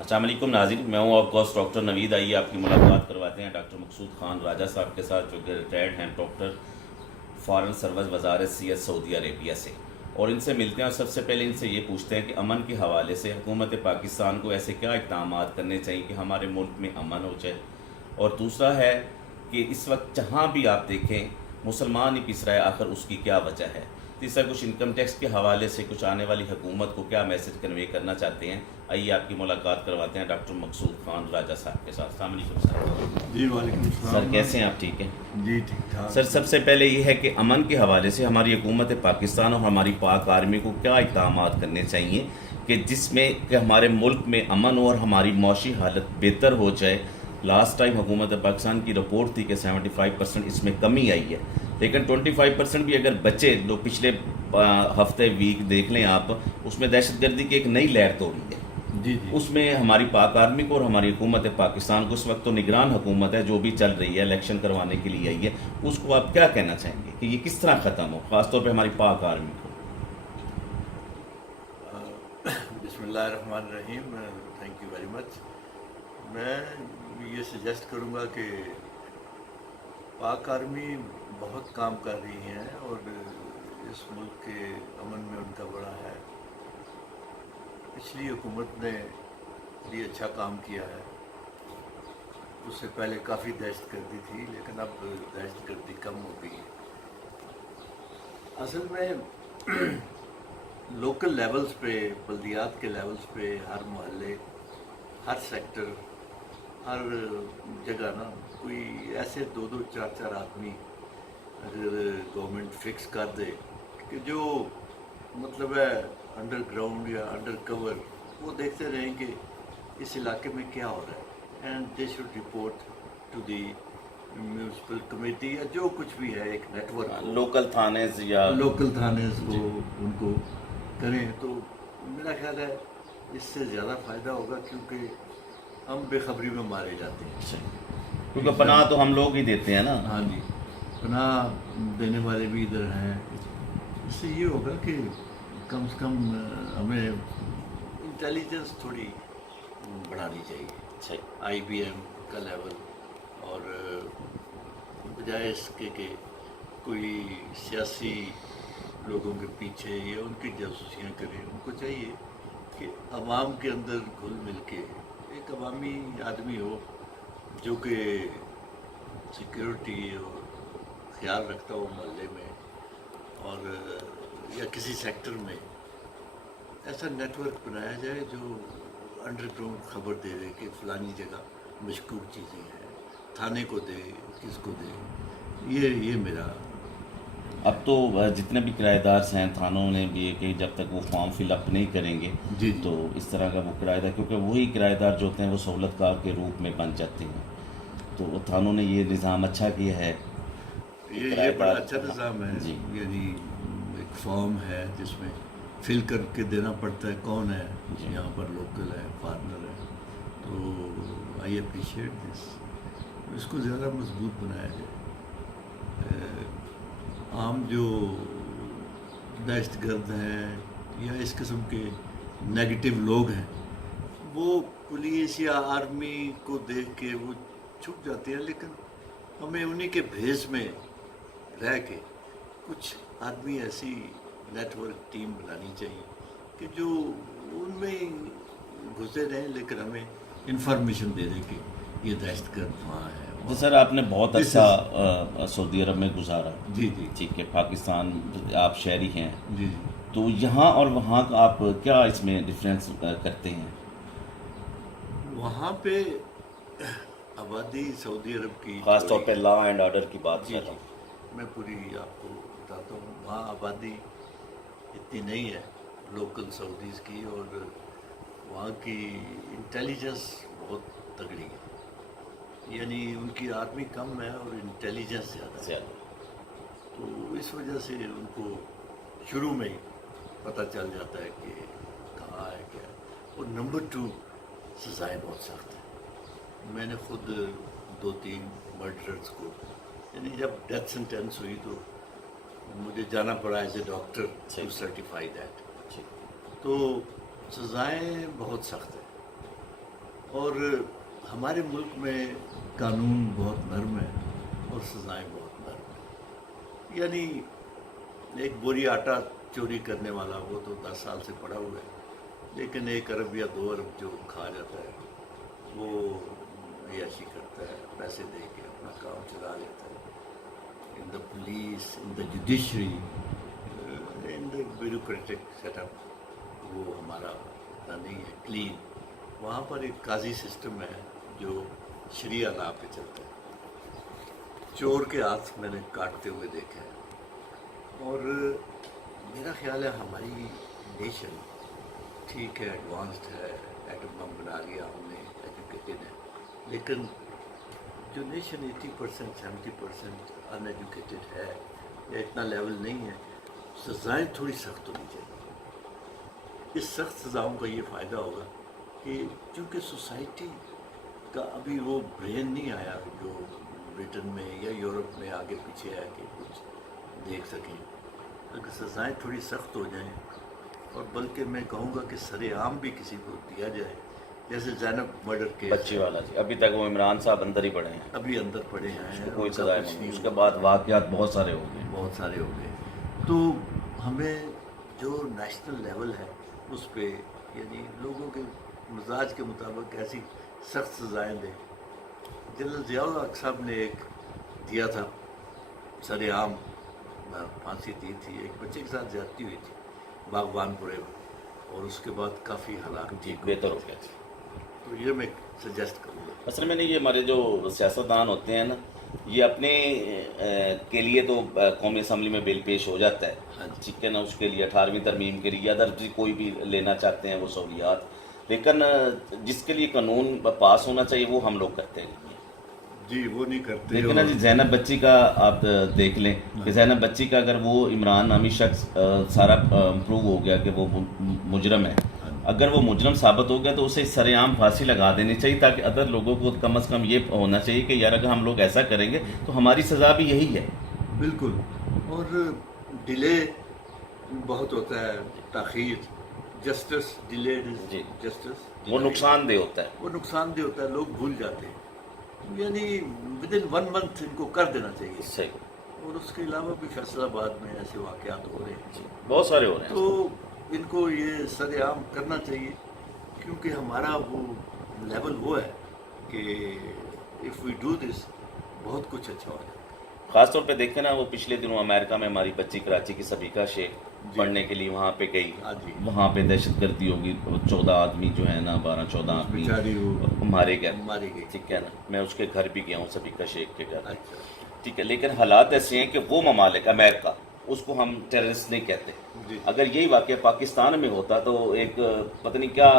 السلام علیکم ناظرین، میں ہوں آپ ہوسٹ ڈاکٹر نوید. آئیے آپ کی ملاقات کرواتے ہیں ڈاکٹر مقصود خان راجہ صاحب کے ساتھ، جو کہ ریٹائرڈ ہیں ڈاکٹر، فارن سروس وزارت صحت سعودی عربیہ سے. اور ان سے ملتے ہیں اور سب سے پہلے ان سے یہ پوچھتے ہیں کہ امن کے حوالے سے حکومت پاکستان کو ایسے کیا اقدامات کرنے چاہیے کہ ہمارے ملک میں امن ہو جائے. اور دوسرا ہے کہ اس وقت جہاں بھی آپ دیکھیں مسلمان ہی پس رہا ہے، آخر اس کی کیا وجہ ہے. تیسرا کچھ انکم ٹیکس کے حوالے سے کچھ آنے والی حکومت کو کیا میسج کنوے کرنا چاہتے ہیں. آئیے آپ کی ملاقات کرواتے ہیں ڈاکٹر مقصود خان راجہ صاحب کے ساتھ. السلام علیکم سر. جی وعلیکم السلام. سر کیسے ہیں آپ؟ ٹھیک ہیں جی ٹھیک ٹھاک. سر، سب سے پہلے یہ ہے کہ امن کے حوالے سے ہماری حکومت پاکستان اور ہماری پاک آرمی کو کیا اقدامات کرنے چاہیے کہ جس میں کہ ہمارے ملک میں امن اور ہماری معاشی حالت بہتر ہو جائے. لاسٹ ٹائم حکومت پاکستان کی رپورٹ تھی کہ 75% اس میں کمی آئی ہے، لیکن 25% بھی اگر بچے جو پچھلے ہفتے ویک دیکھ لیں آپ، اس میں دہشت گردی کی ایک نئی لہر توڑی ہے. جی جی اس میں ہماری پاک آرمی کو اور ہماری حکومت پاکستان کو، اس وقت تو نگران حکومت ہے جو بھی چل رہی ہے، الیکشن کروانے کے لیے آئی ہے، اس کو آپ کیا کہنا چاہیں گے کہ یہ کس طرح ختم ہو، خاص طور پہ ہماری پاک آرمی کو؟ بسم اللہ الرحمن الرحیم. Thank you very much. میں یہ سجیسٹ کروں گا کہ پاک آرمی بہت کام کر رہی ہیں اور اس ملک کے امن میں ان کا بڑا ہے. پچھلی حکومت نے بھی اچھا کام کیا ہے. اس سے پہلے کافی دہشت گردی تھی، لیکن اب دہشت گردی کم ہو گئی ہے. اصل میں لوکل لیولز پہ، بلدیات کے لیولز پہ، ہر محلے، ہر سیکٹر، ہر جگہ نا کوئی ایسے 2-2 4-4 آدمی اگر گورنمنٹ فکس کر دے کہ جو مطلب ہے انڈر گراؤنڈ یا انڈر کور وہ دیکھتے رہیں کہ اس علاقے میں کیا ہو رہا ہے، and they should report to the municipal committee یا جو کچھ بھی ہے، ایک نیٹ ورک لوکل تھانے یا لوکل تھانےز کو ان کو کریں. تو میرا خیال ہے اس سے زیادہ فائدہ ہوگا، کیونکہ ہم بے خبری میں مارے جاتے ہیں. کیونکہ پناہ تو ہم لوگ ہی دیتے ہیں نا. ہاں جی، پناہ دینے والے بھی ادھر ہیں. اس سے یہ ہوگا کہ کم سے کم ہمیں انٹیلیجنس تھوڑی بڑھانی چاہیے، آئی بی ایم کا لیول. اور بجائے اس کے کہ کوئی سیاسی لوگوں کے پیچھے یا ان کی جاسوسیاں کریں، ان کو چاہیے کہ عوام کے اندر گھل مل کے ایک عوامی آدمی ہو جو کہ سیکیورٹی اور خیال رکھتا ہو محلے میں اور یا کسی سیکٹر میں. ایسا نیٹ ورک بنایا جائے جو انڈر گراؤنڈ خبر دے دے کہ فلانی جگہ مشکوک چیزیں ہیں، تھانے کو دے، کس کو دے. یہ میرا. اب تو جتنے بھی کرایہ دار ہیں تھانوں نے بھی کہ جب تک وہ فارم فل اپ نہیں کریں گے جی تو اس طرح کا وہ کرایہ دار، کیونکہ وہی کرایہ دار جو ہوتے ہیں وہ سہولت کار کے روپ میں بن جاتے ہیں. تو وہ تھانوں نے یہ نظام اچھا کیا ہے. یہ بڑا اچھا نظام ہے. جی یعنی ایک فارم ہے جس میں فل کر کے دینا پڑتا ہے کون ہے یہاں پر، لوکل ہے، فارنر ہے. تو آئی اپریشیٹ دس. اس کو زیادہ مضبوط بنایا جائے. عام جو دہشت گرد ہیں یا اس قسم کے نیگیٹو لوگ ہیں وہ پولیس یا آرمی کو دیکھ کے وہ چھپ جاتے ہیں، لیکن ہمیں انہی کے بھیس میں رہ کے کچھ آدمی ایسی نیٹ ورک ٹیم بنانی چاہیے کہ جو ان میں گھسے رہیں لیکن ہمیں انفارمیشن دے دیں کہ یہ دہشت گرد وہاں ہے. جی سر، آپ نے بہت اچھا سعودی عرب میں گزارا. جی جی ٹھیک ہے، پاکستان آپ شہری ہیں، جی جی. تو یہاں اور وہاں کا آپ کیا اس میں ڈفرینس کرتے ہیں؟ وہاں پہ آبادی سعودی عرب کی خاص طور پہ لا اینڈ آرڈر کی بات جی کر رہا جی ہوں. میں پوری آپ کو بتاتا ہوں. وہاں آبادی اتنی نہیں ہے لوکل سعودیز کی، اور وہاں کی انٹیلیجنس بہت تگڑی ہے. یعنی ان کی آرمی کم ہے اور انٹیلیجنس زیادہ ہے. تو اس وجہ سے ان کو شروع میں ہی پتہ چل جاتا ہے کہ کہاں ہے کیا ہے. اور نمبر 2، سزائیں بہت سخت ہیں. میں نے خود 2-3 مرڈررز کو، یعنی جب ڈیتھ سینٹینس ہوئی تو مجھے جانا پڑا as a doctor to certify that. تو سزائیں بہت سخت ہیں. اور ہمارے ملک میں قانون بہت نرم ہے اور سزائیں بہت نرم ہیں. یعنی ایک بوری آٹا چوری کرنے والا وہ تو 10 سال سے پڑا ہوا ہے، لیکن 1 ارب یا 2 ارب جو کھا جاتا ہے وہ عیاشی کرتا ہے، پیسے دے کے اپنا کام چلا لیتا ہے. In the police, in the judiciary, in the bureaucratic set up وہ ہمارا نہیں ہے کلین. وہاں پر ایک قاضی سسٹم ہے جو شریعہ لا پہ چلتا ہے. چور کے ہاتھ میں نے کاٹتے ہوئے دیکھا ہے. اور میرا خیال ہے ہماری نیشن ٹھیک ہے، ایڈوانسڈ ہے، ایٹم بم بنا لیا ہم نے، ایجوکیٹڈ ہے، لیکن جو نیشن 80% 70% ان ایجوکیٹڈ ہے یا اتنا لیول نہیں ہے، سزائیں تھوڑی سخت ہونی چاہیے. اس سخت سزاؤں کا یہ فائدہ ہوگا کہ چونکہ سوسائٹی کا ابھی وہ برین نہیں آیا جو برٹن میں یا یورپ میں آگے پیچھے ہے کہ کچھ دیکھ سکیں. اگر سزائیں تھوڑی سخت ہو جائیں، اور بلکہ میں کہوں گا کہ سر عام بھی کسی کو دیا جائے، جیسے زینب مرڈر کیس بچی والا جی، ابھی تک وہ عمران صاحب اندر ہی پڑے ہیں، ابھی اندر پڑے ہیں، کوئی ان کا سزا کچھ نہیں. اس ہوا. کے بعد واقعات بہت سارے ہو گئے. بہت سارے ہو گئے. تو ہمیں جو نیشنل لیول ہے اس پہ یعنی لوگوں کے مزاج کے مطابق ایسی سخت سزائیں دیں. جنرل ضیاء الحق صاحب نے ایک دیا تھا سر عام پھانسی دی تھی، ایک بچے کے ساتھ زیادتی ہوئی تھی باغبان پورے میں، اور اس کے بعد کافی حالات جی بہتر ہو گیا. تو یہ میں سجیسٹ کروں گا. اصل میں نہیں، یہ ہمارے جو سیاستدان ہوتے ہیں نا، یہ اپنے کے لیے تو قومی اسمبلی میں بل پیش ہو جاتا ہے، ہاں جی. ٹھیک ہے نا، اس کے لیے 18ویں ترمیم کے لیے ادر کوئی بھی لینا چاہتے ہیں وہ سہولیات، لیکن جس کے لیے قانون پاس ہونا چاہیے وہ ہم لوگ کرتے ہیں. جی وہ نہیں کرتے. لیکن نا جی زینب بچی کا آپ دیکھ لیں کہ زینب بچی کا اگر وہ عمران نامی شخص سارا پروو ہو گیا کہ وہ مجرم ہے، اگر وہ مجرم ثابت ہو گیا تو اسے سر عام پھانسی لگا دینی چاہیے، تاکہ ادر لوگوں کو کم از کم یہ ہونا چاہیے کہ یار اگر ہم لوگ ایسا کریں گے تو ہماری سزا بھی یہی ہے. بالکل. اور ڈیلے بہت ہوتا ہے، تاخیر، جسٹس ڈیلیڈ جی. جسٹس وہ نقصان دہ ہوتا ہے. وہ نقصان دہ ہوتا ہے، لوگ بھول جاتے ہیں. یعنی ود ان 1 month ان کو کر دینا چاہیے. صحیح. اور اس کے علاوہ بھی فیصل آباد میں ایسے واقعات ہو رہے ہیں، بہت سارے ہو رہے ہیں. تو ان کو یہ سر عام کرنا چاہیے، کیونکہ ہمارا وہ لیول وہ ہے کہ اف وی ڈو دس بہت کچھ اچھا ہو جائے. خاص طور پہ دیکھیں نا، وہ پچھلے دنوں امریکہ میں ہماری بچی کراچی کی سبیکا شیخ پڑھنے کے لیے وہاں پہ گئی. ہاں جی. وہاں پہ دہشت گردی ہوگی، 14 آدمی جو ہے نا، 12-14 آدمی بیچاری وہ مارے گئے. ماری گئی. ٹھیک ہے نا، میں اس کے گھر بھی گیا ہوں، سبیکا شیخ کے گھر. اچھا. ٹھیک ہے، لیکن حالات ایسے ہیں کہ وہ ممالک، امریکہ، اس کو ہم ٹیررسٹ نہیں کہتے. جی. اگر یہی واقعہ پاکستان میں ہوتا تو ایک پتہ نہیں کیا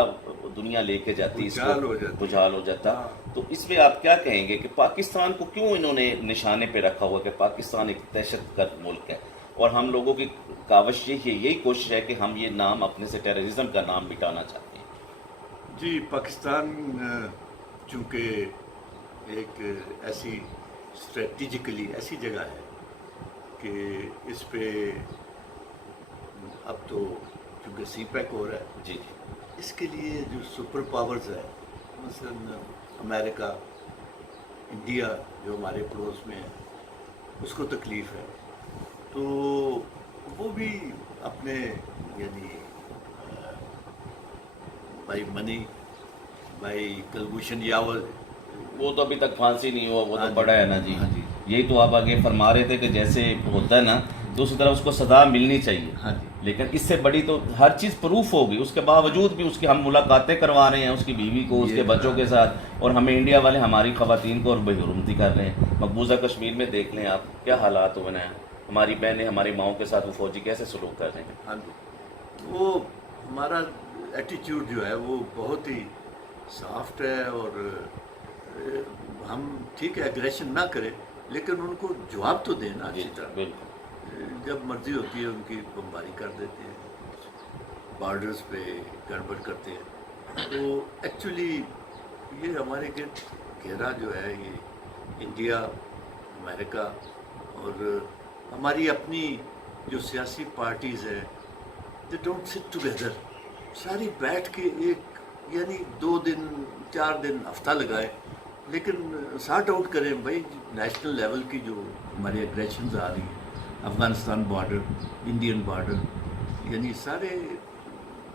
دنیا لے کے جاتی، اس بھوچال ہو کو جاتی. بھوچال ہو جاتا. ہاں. تو اس میں آپ کیا کہیں گے کہ پاکستان کو کیوں انہوں نے نشانے پہ رکھا ہوا کہ پاکستان ایک دہشت گرد ملک ہے، اور ہم لوگوں کی کاوش یہی کوشش ہے کہ ہم یہ نام اپنے سے ٹیررزم کا نام مٹانا چاہتے ہیں. جی. پاکستان چونکہ ایک ایسی اسٹریٹجیکلی ایسی جگہ ہے کہ اس پہ اب تو چونکہ سی پیک ہو رہا ہے، جی. اس کے لیے جو سپر پاورز ہے، مثلا امریکہ، انڈیا جو ہمارے پڑوس میں ہے، اس کو تکلیف ہے. تو وہ بھی اپنے یعنی بائی منی، بائی کلبوشن یاول، وہ تو ابھی تک پھانسی نہیں ہوا، وہ ہاں تو جی. بڑا ہے نا جی. ہاں جی. یہی تو آپ آگے فرما رہے تھے کہ جیسے ہوتا ہے نا تو اسی طرح اس کو سزا ملنی چاہیے. ہاں جی. لیکن اس سے بڑی تو ہر چیز پروف ہوگی، اس کے باوجود بھی اس کی ہم ملاقاتیں کروا رہے ہیں اس کی بیوی کو، اس کے بچوں کے ساتھ، اور ہمیں انڈیا والے ہماری خواتین کو اور بے حرمتی کر رہے ہیں. مقبوضہ کشمیر میں دیکھ لیں آپ کیا حالات ہو رہے ہیں، ہماری بہنیں ہماری ماؤں کے ساتھ وہ فوجی کیسے سلوک کر رہے ہیں. ہاں جی. وہ ہمارا ایٹیچیوڈ جو ہے وہ بہت ہی سافٹ ہے، اور ہم ٹھیک ہے ایگریشن نہ کریں، لیکن ان کو جواب تو دینا جی اچھی طرح. بالکل. جب مرضی ہوتی ہے ان کی بمباری کر دیتے ہیں، بارڈرز پہ گڑبڑ کرتے ہیں. تو ایکچولی یہ ہمارے گھیرا جو ہے یہ انڈیا، امریکہ اور ہماری اپنی جو سیاسی پارٹیز ہیں، دے ڈونٹ سٹ ٹوگیدر. ساری بیٹھ کے ایک یعنی 2 دن 4 دن ہفتہ لگائے، لیکن سارٹ آؤٹ کریں بھائی نیشنل لیول کی جو ہماری اگریشنز آ رہی ہیں، افغانستان بارڈر، انڈین بارڈر، یعنی سارے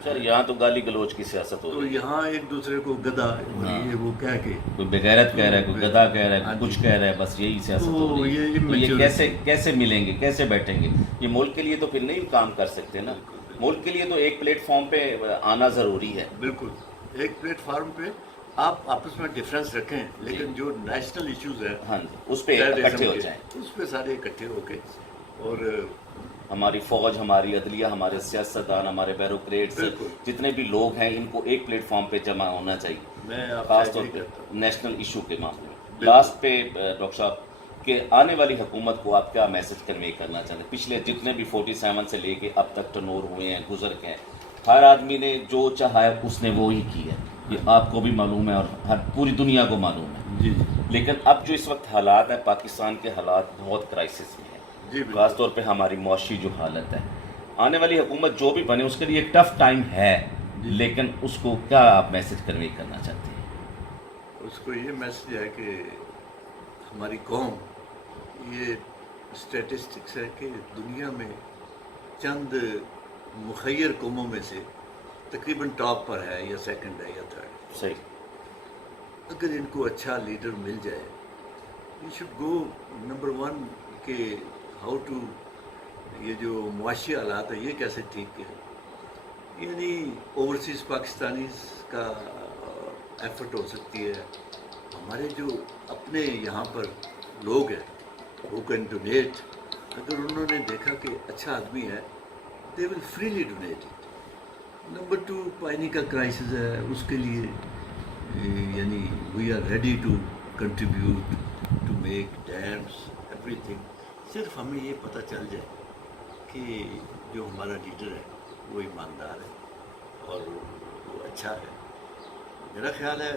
سر یہاں تو گالی گلوچ کی سیاست ہو تو رہی ہے، یہاں ایک دوسرے کو گدا اور یہ وہ کہہ کے کوئی بغیرت کہہ رہا ہے، کوئی گدا کہہ رہا ہے، کچھ کہہ رہا ہے، بس یہی سیاست ہو رہی ہے۔ تو یہ کیسے ملیں گے، کیسے بیٹھیں گے؟ یہ ملک کے لیے تو پھر نہیں کام کر سکتے نا، ملک کے لیے تو ایک پلیٹ فارم پہ آنا ضروری ہے۔ بالکل ایک پلیٹ فارم پہ آپ آپس میں ڈفرینس رکھیں، لیکن جو نیشنل ایشوز ہیں ہاں جی، اس پہ اکٹھے ہو جائیں، اس پہ سارے اکٹھے ہو کے، اور ہماری فوج، ہماری عدلیہ، ہمارے سیاستدان، ہمارے بیوروکریٹس، بالکل جتنے بھی لوگ ہیں ان کو ایک پلیٹ فارم پہ جمع ہونا چاہیے، میں آپ خاص سے طور یہی پہ کرتا ہوں۔ نیشنل ایشو کے معاملے میں۔ لاسٹ پہ ڈاکٹر صاحب کہ آنے والی حکومت کو آپ کیا میسج کنوے کرنا چاہتے ہیں؟ پچھلے جتنے بھی 47 سے لے کے اب تک ٹرنور ہوئے ہیں، گزر کے ہیں، ہر آدمی نے جو چاہا ہے اس نے وہ ہی کی ہے، یہ آپ کو بھی معلوم ہے اور ہر پوری دنیا کو معلوم ہے۔ جی جی لیکن اب جو اس وقت حالات ہیں پاکستان کے حالات بہت کرائسس میں ہیں، جی بالکل۔ خاص طور پہ ہماری معاشی جو حالت ہے، آنے والی حکومت جو بھی بنے اس کے لیے ایک ٹف ٹائم ہے، لیکن اس کو کیا آپ میسج کنوے کرنا چاہتے ہیں؟ اس کو یہ میسج ہے کہ ہماری قوم، یہ اسٹیٹسٹکس ہے کہ دنیا میں چند مخیر قوموں میں سے تقریباً ٹاپ پر ہے، یا سیکنڈ ہے یا تھرڈ۔ صحیح، اگر ان کو اچھا لیڈر مل جائے، یہ شوڈ گو نمبر 1 کہ ہاؤ ٹو، یہ جو معاشی حالات ہیں یہ کیسے ٹھیک ہے، یعنی اوورسیز پاکستانیز کا ایفرٹ ہو سکتی ہے، ہمارے جو اپنے یہاں پر لوگ ہیں وہ کین ڈونیٹ، اگر انہوں نے دیکھا کہ اچھا آدمی ہے they will freely donate it. Number 2 پانی کا کرائسس ہے، اس کے لیے یعنی we are ready to contribute to make dams ایوری تھنگ، صرف ہمیں یہ پتہ چل جائے کہ جو ہمارا لیڈر ہے وہ ایماندار ہے اور وہ اچھا ہے۔ میرا خیال ہے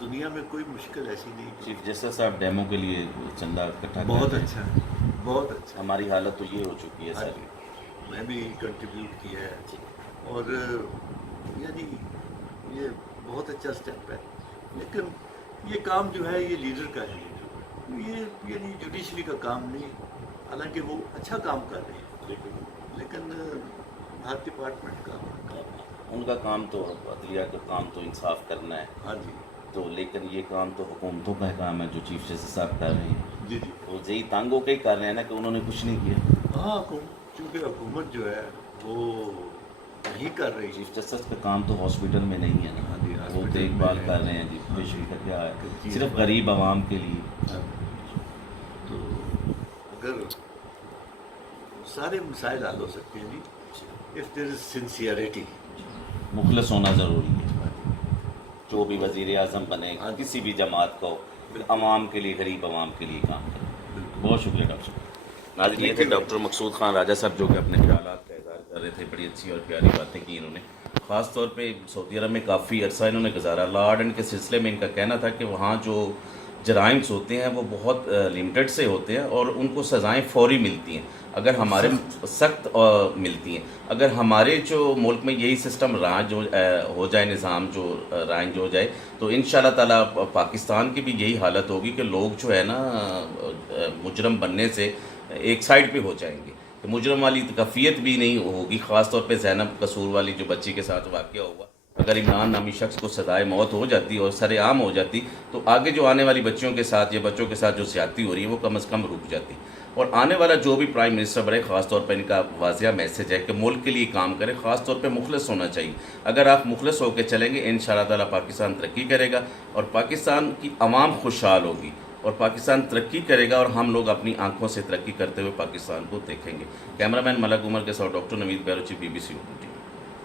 دنیا میں کوئی مشکل ایسی نہیں۔ چیف جسٹس صاحب ڈیمو کے لیے چندہ اکٹھا بہت کرتے ہیں، اچھا ہے، بہت اچھا۔ ہماری حالت تو یہ ہو چکی ہے ہاں سر۔ جی، میں بھی کنٹریبیوٹ کیا ہے، اور یعنی یہ بہت اچھا سٹیپ ہے، لیکن یہ کام جو ہے یہ لیڈر کا ہے، یہ یعنی جوڈیشری کا کام نہیں، حالانکہ وہ اچھا کام کر رہے ہیں، لیکن ہر ڈپارٹمنٹ کا ان کا کام تو عدلیہ کا کام تو انصاف کرنا ہے، ہاں جی تو لیکن یہ کام تو حکومتوں کا کام ہے جو چیف جسٹس صاحب کر رہے ہیں، جی جی وہ یہی تانگ ہو کے ہی کر رہے ہیں نا کہ انہوں نے کچھ نہیں کیا۔ ہاں، چونکہ حکومت جو ہے وہ نہیں کر رہی۔ چیف جسٹس کا کام تو ہاسپٹل میں نہیں ہے ہاں نا، جی، وہ ہاسپٹل دیکھ میں بھال ہے۔ کر رہے ہیں جی، پیشنٹ کا کیا ہے، جی، صرف غریب عوام کے لیے۔ تو اگر سارے مسائل حل ہو سکتے ہیں جی، اف دیر از سنسیئرٹی۔ مخلص ہونا ضروری ہے، جو بھی وزیر اعظم بنے کسی بھی جماعت کو عوام کے لیے، غریب عوام کے لیے کام کرے۔ بہت شکریہ ڈاکٹر صاحب۔ ناظرین، یہ تھے ڈاکٹر مقصود خان راجہ صاحب جو کہ اپنے خیالات کا اظہار کر رہے تھے، بڑی اچھی اور پیاری باتیں کی انہوں نے، خاص طور پہ سعودی عرب میں کافی عرصہ انہوں نے گزارا، لا آرڈر کے سلسلے میں ان کا کہنا تھا کہ وہاں جو جرائمس ہوتے ہیں وہ بہت لمیٹڈ سے ہوتے ہیں اور ان کو سزائیں فوری ملتی ہیں، اگر ہمارے سخت ملتی ہیں، اگر ہمارے جو ملک میں یہی سسٹم رائج ہو جائے، نظام جو رائج ہو جائے، تو ان شاء اللہ تعالیٰ پاکستان کی بھی یہی حالت ہوگی کہ لوگ جو ہے نا مجرم بننے سے ایک سائڈ پہ ہو جائیں گے، کہ مجرم والی کفیت بھی نہیں ہوگی، خاص طور پہ زینب قصور والی جو بچی کے ساتھ واقعہ ہوا، اگر عمران نامی شخص کو سزائے موت ہو جاتی اور سر عام ہو جاتی تو آگے جو آنے والی بچیوں کے ساتھ یا بچوں کے ساتھ جو زیادتی ہو رہی ہے وہ کم از کم رک جاتی، اور آنے والا جو بھی پرائم منسٹر بنے، خاص طور پہ ان کا واضح میسج ہے کہ ملک کے لیے کام کرے، خاص طور پہ مخلص ہونا چاہیے، اگر آپ مخلص ہو کے چلیں گے انشاءاللہ تعالیٰ پاکستان ترقی کرے گا اور پاکستان کی عوام خوشحال ہوگی اور پاکستان ترقی کرے گا اور ہم لوگ اپنی آنکھوں سے ترقی کرتے ہوئے پاکستان کو دیکھیں گے۔ کیمرہ مین ملک عمر کے ساتھ ڈاکٹر نوید بیروچی، BBC اردو TV۔